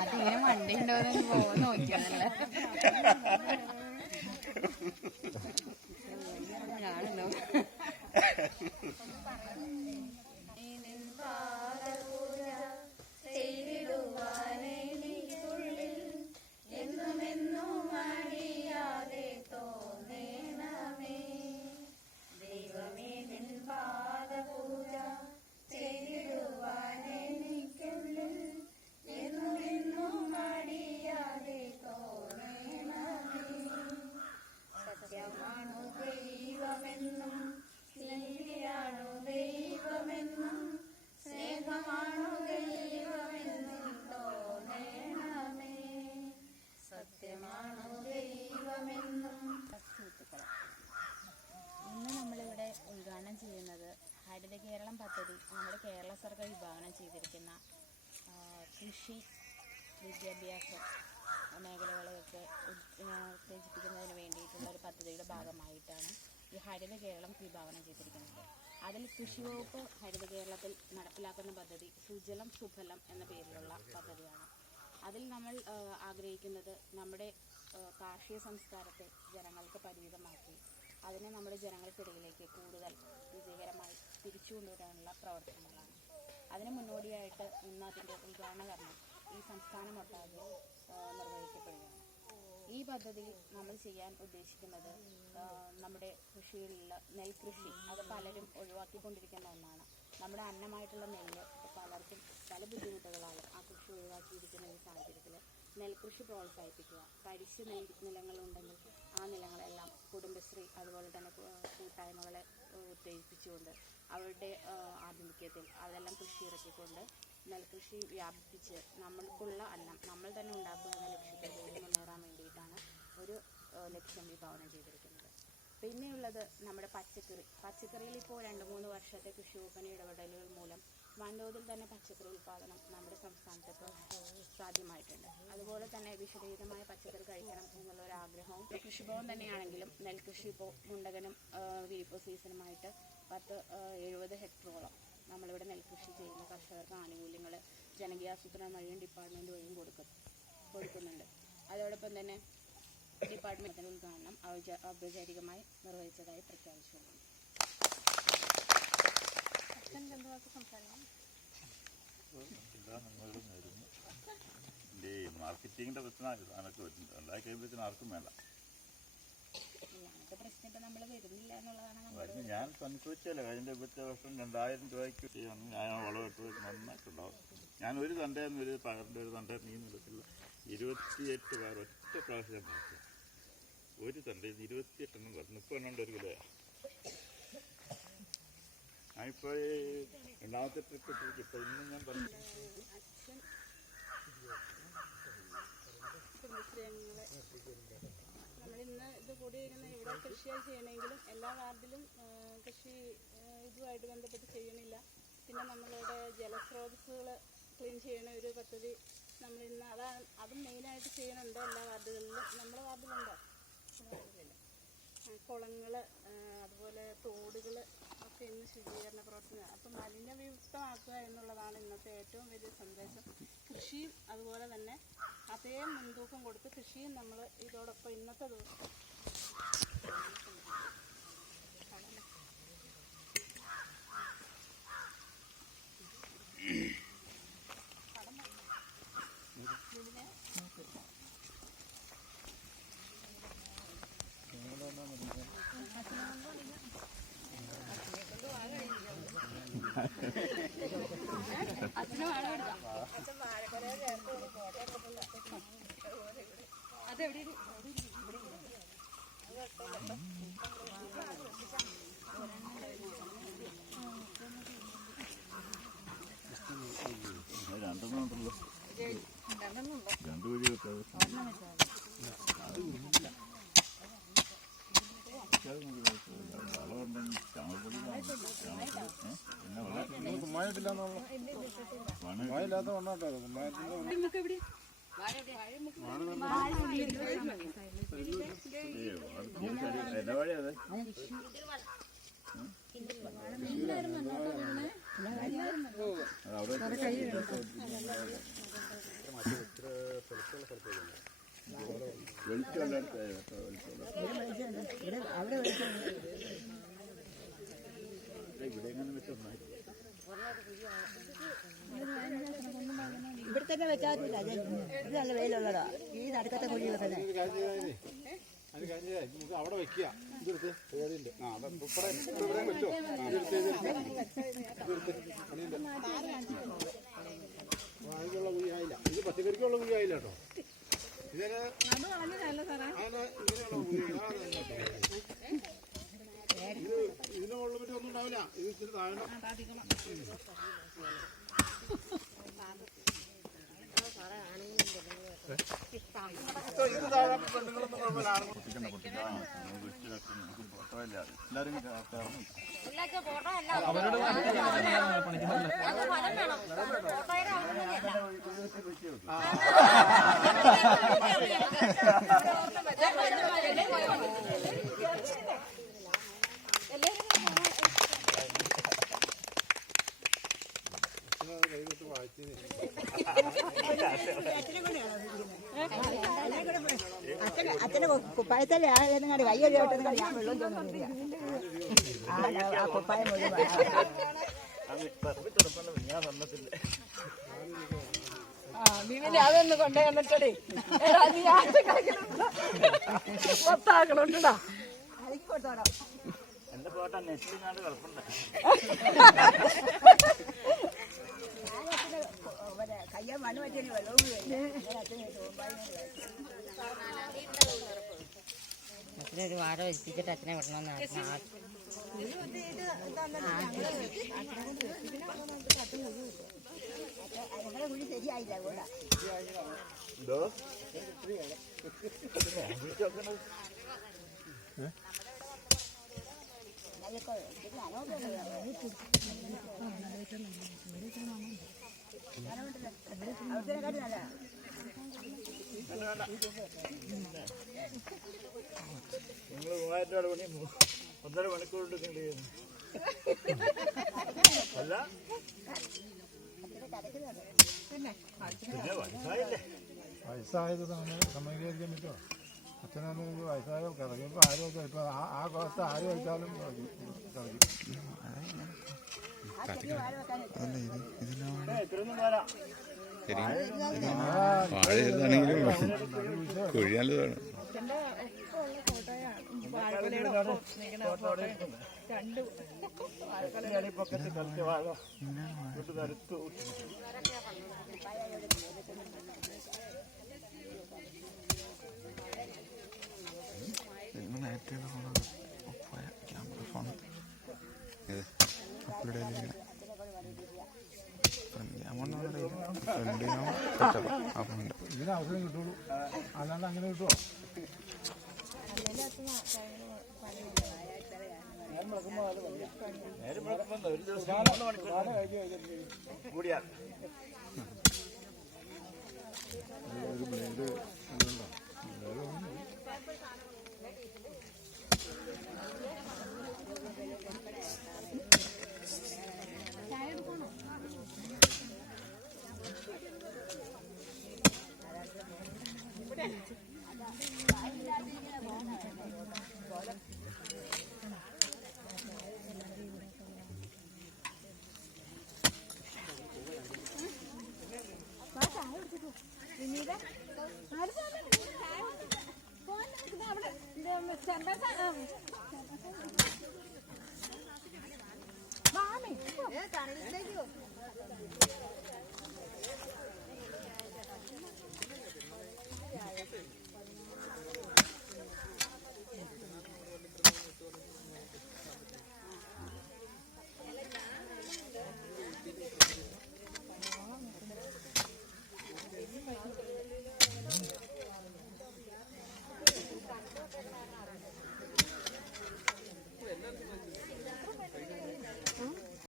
അതിങ്ങനെ വണ്ടി ഉണ്ടോന്ന് പോകാൻ നോക്കിയാണല്ലേ. ഞാനുണ്ടോ ഹരിത കേരളം പദ്ധതി നമ്മുടെ കേരള സർക്കാർ വിഭാവനം ചെയ്തിരിക്കുന്ന കൃഷി വിദ്യാഭ്യാസ മേഖലകളെയൊക്കെ ഉത്തേജിപ്പിക്കുന്നതിന് വേണ്ടിയിട്ടുള്ള ഒരു പദ്ധതിയുടെ ഭാഗമായിട്ടാണ് ഈ ഹരിത കേരളം വിഭാവനം ചെയ്തിരിക്കുന്നത്. അതിൽ കൃഷി വകുപ്പ് ഹരിത കേരളത്തിൽ നടപ്പിലാക്കുന്ന പദ്ധതി സുജലം സുഫലം എന്ന പേരിലുള്ള പദ്ധതിയാണ്. അതിൽ നമ്മൾ ആഗ്രഹിക്കുന്നത് നമ്മുടെ കാർഷിക സംസ്കാരത്തെ ജനങ്ങൾക്ക് പരിമിതമാക്കി അതിനെ നമ്മുടെ ജനങ്ങൾക്കിടയിലേക്ക് കൂടുതൽ വിജയകരമായി തിരിച്ചു കൊണ്ടുവരാനുള്ള പ്രവർത്തനങ്ങളാണ്. അതിന് മുന്നോടിയായിട്ട് ഇന്ന് അതിൻ്റെ ഉദ്ഘാടന കർമ്മം ഈ സംസ്ഥാനമൊട്ടാകെ നിർവഹിക്കപ്പെടുകയാണ്. ഈ പദ്ധതിയിൽ നമ്മൾ ചെയ്യാൻ ഉദ്ദേശിക്കുന്നത് നമ്മുടെ കൃഷിയിലുള്ള നെൽകൃഷി അത് പലരും ഒഴിവാക്കിക്കൊണ്ടിരിക്കുന്ന ഒന്നാണ്. നമ്മുടെ അന്നമായിട്ടുള്ള നെല്ല് പലർക്കും പല ബുദ്ധിമുട്ടുകളാലും ആ കൃഷി ഒഴിവാക്കിയിരിക്കുന്ന ഈ സാഹചര്യത്തിൽ നെൽകൃഷി പ്രോത്സാഹിപ്പിക്കുക. തരിശ് നിലങ്ങളുണ്ടെങ്കിൽ ആ നിലങ്ങളെല്ലാം കുടുംബശ്രീ അതുപോലെ തന്നെ കൂട്ടായ്മകളെ ഉത്തേജിപ്പിച്ചുകൊണ്ട് അവരുടെ ആഭിമുഖ്യത്തിൽ അതെല്ലാം കൃഷി ഇറക്കിക്കൊണ്ട് നെൽകൃഷി വ്യാപിപ്പിച്ച് നമ്മൾക്കുള്ള അന്നം നമ്മൾ തന്നെ ഉണ്ടാക്കുക എന്ന ലക്ഷ്യത്തിലേക്ക് മുന്നേറാൻ വേണ്ടിയിട്ടാണ് ഒരു ലക്ഷ്യം വിഭാവനം ചെയ്തിരിക്കുന്നത്. പിന്നെയുള്ളത് നമ്മുടെ പച്ചക്കറിയിൽ ഇപ്പോൾ 2-3 വർഷത്തെ കൃഷി വകുപ്പിൻ്റെ ഇടപെടലുകൾ മൂലം വൻതോതിൽ തന്നെ പച്ചക്കറി ഉൽപ്പാദനം നമ്മുടെ സംസ്ഥാനത്ത് സാധ്യമായിട്ടുണ്ട്. അതുപോലെ തന്നെ വിഷരഹിതമായ പച്ചക്കറി കഴിക്കണം എന്നുള്ളൊരാഗ്രഹവും കൃഷിഭവൻ തന്നെയാണെങ്കിലും നെൽകൃഷി ഇപ്പോൾ മുണ്ടകനും വിരിപ്പ് സീസണുമായിട്ട് 10-70 ഹെക്ടറോളം നമ്മളിവിടെ നെൽകൃഷി ചെയ്യുന്ന കർഷകർക്ക് ആനുകൂല്യങ്ങൾ ജനകീയാസൂത്രണം വഴിയും ഡിപ്പാർട്ട്മെൻറ്റ് വഴിയും കൊടുക്കുന്നുണ്ട്. അതോടൊപ്പം തന്നെ ഡിപ്പാർട്ട്മെൻറ്റിൻ്റെ ഉദ്ഘാടനം ഔപചാരികമായി നിർവഹിച്ചതായി പ്രഖ്യാപിച്ചിട്ടുണ്ട്. മാർക്കറ്റിങ്ങിന്റെ പ്രശ്നം അതിനൊക്കെ വരുന്നുണ്ട്. ഉണ്ടായി കഴിയുമ്പോഴത്തേനും ആർക്കും വേണ്ട. ഞാൻ സംശയിച്ചല്ല കഴിഞ്ഞ ഇപ്പോഴത്തെ വർഷം 2000 രൂപയ്ക്ക് ചെയ്യണം. ഞാൻ വളമിട്ട് നന്നായിട്ടുണ്ടാവും. ഞാൻ ഒരു തണ്ടേന്ന് ഒരു പകറിൻ്റെ ഒരു തണ്ടേ നീ നിലത്തില്ല 28 പയർ ഒറ്റ പ്രാവശ്യം നോക്കുക. ഒരു തണ്ടേന്ന് 28 എണ്ണം പറഞ്ഞു 30 എണ്ണം ഒരു കിലോയാണ്. ഞാനിപ്പോൾ രണ്ടാമത്തെ ട്രിപ്പ് ഇപ്പം ഇന്ന് ഞാൻ പറഞ്ഞു നമ്മളിന്ന് ഇത് കൂടിയിരിക്കുന്ന ഇവിടെ കൃഷിയായി ചെയ്യണമെങ്കിലും എല്ലാ വാർഡിലും കൃഷി ഇതുമായിട്ട് ബന്ധപ്പെട്ട് ചെയ്യണില്ല. പിന്നെ നമ്മളിവിടെ ജലസ്രോതസ്സുകൾ ക്ലീൻ ചെയ്യണ ഒരു പദ്ധതി നമ്മളിന്ന് അതും മെയിനായിട്ട് ചെയ്യണുണ്ട് എല്ലാ വാർഡുകളിലും. നമ്മുടെ വാർഡിലുണ്ടോ? കുളങ്ങൾ അതുപോലെ തോടുകൾ ഒക്കെ ഇന്ന് ശുചീകരണ പ്രവർത്തനം. അപ്പം മലിനവിമുക്തമാക്കുക എന്നുള്ളതാണ് ഇന്നത്തെ ഏറ്റവും വലിയ സന്ദേശം. കൃഷിയും അതുപോലെ തന്നെ അതേ മുൻതൂക്കം കൊടുത്ത് കൃഷിയും നമ്മൾ ഇതോടൊപ്പം ഇന്നത്തെ ദിവസം അതെവിടെ രണ്ടെണ്ണമുണ്ടല്ലോ. 2 വഴി വെക്കാതെ വളമുണ്ടെങ്കിൽ ചാണകപ്പൊടി പിന്നെ മഴയില്ലാത്ത വണ്ണാട്ടോ എന്നാ വഴിയാ ഇവിടെ തന്നെ വെച്ചാൽ ഇത് നല്ല വെയിലുള്ളതാ. ഈ നടുക്കത്തെ കുഴി വെക്കുന്നത് അവിടെ വെക്കുക. ഇതെടുത്ത് വാങ്ങിക്കുള്ള കുഴി ആയില്ല. ഇത് പച്ചക്കറിക്കുള്ള കുഴി ആയില്ല കേട്ടോ. ഇതിന് മുകളിൽ പറ്റി ഒന്നും ഉണ്ടാവില്ല. ഇത് ഇച്ചിരി താഴെ ഇത് താഴെ പെണ്ണുങ്ങളൊന്നും കുഴപ്പമില്ല. എല്ലാവരും അച്ഛന്റെ കുപ്പായത്തല്ലേ നിങ്ങളുടെ കയ്യൊരു ചോട്ടെന്ന് ഞാൻ വെള്ളം തോന്നുന്നില്ല. ആ കുപ്പായം മുഴുവൻ അതൊന്ന് കൊണ്ടേ വന്നിട്ടേ ഒത്താക്കണോട്ടാ അതിക്ക് കൊടുത്തോടാ. എന്റെ ഫോട്ടോ നെറ്റിങ്ങാണ്ട് കിടപ്പുണ്ട്. കയ്യാൻ മണ്ണ് പറ്റിയ വെള്ളവും അച്ഛനൊരു വാഴ വെച്ചിട്ട് അച്ഛനെ വിടണമെന്നായിരുന്നു. കുഴി ശരിയായില്ല കൂടെ നിങ്ങൾ 3000 പണി 1.5 മണിക്കൂർ കൊണ്ട് നിങ്ങൾ ചെയ്യുന്നു അല്ല പിന്നെ വയസ്സായില്ലേ? വയസ്സായത് സമ്മതിക്കാൻ പറ്റുമോ? അച്ഛനാണെങ്കിൽ വയസ്സായ കിടക്കുമ്പോൾ ആരും വെച്ചാൽ ഇപ്പൊ ആ കോലത്ത് ആര് വെച്ചാലും ഇത്രയൊന്നും പോരാ. വാഴയാണെങ്കിലും കുഴിയാലതാണ്. പൊക്കത്ത് കളിച്ച വാഴ കരുത്തു ഇതിന് അവസരം കിട്ടുള്ളൂ, അല്ലാണ്ട് അങ്ങനെ കിട്ടുമോ? ഒരു ദിവസം 3 മണിക്കൂർ കൂടിയാ ഒരു ബ്ലേഡ് മാമി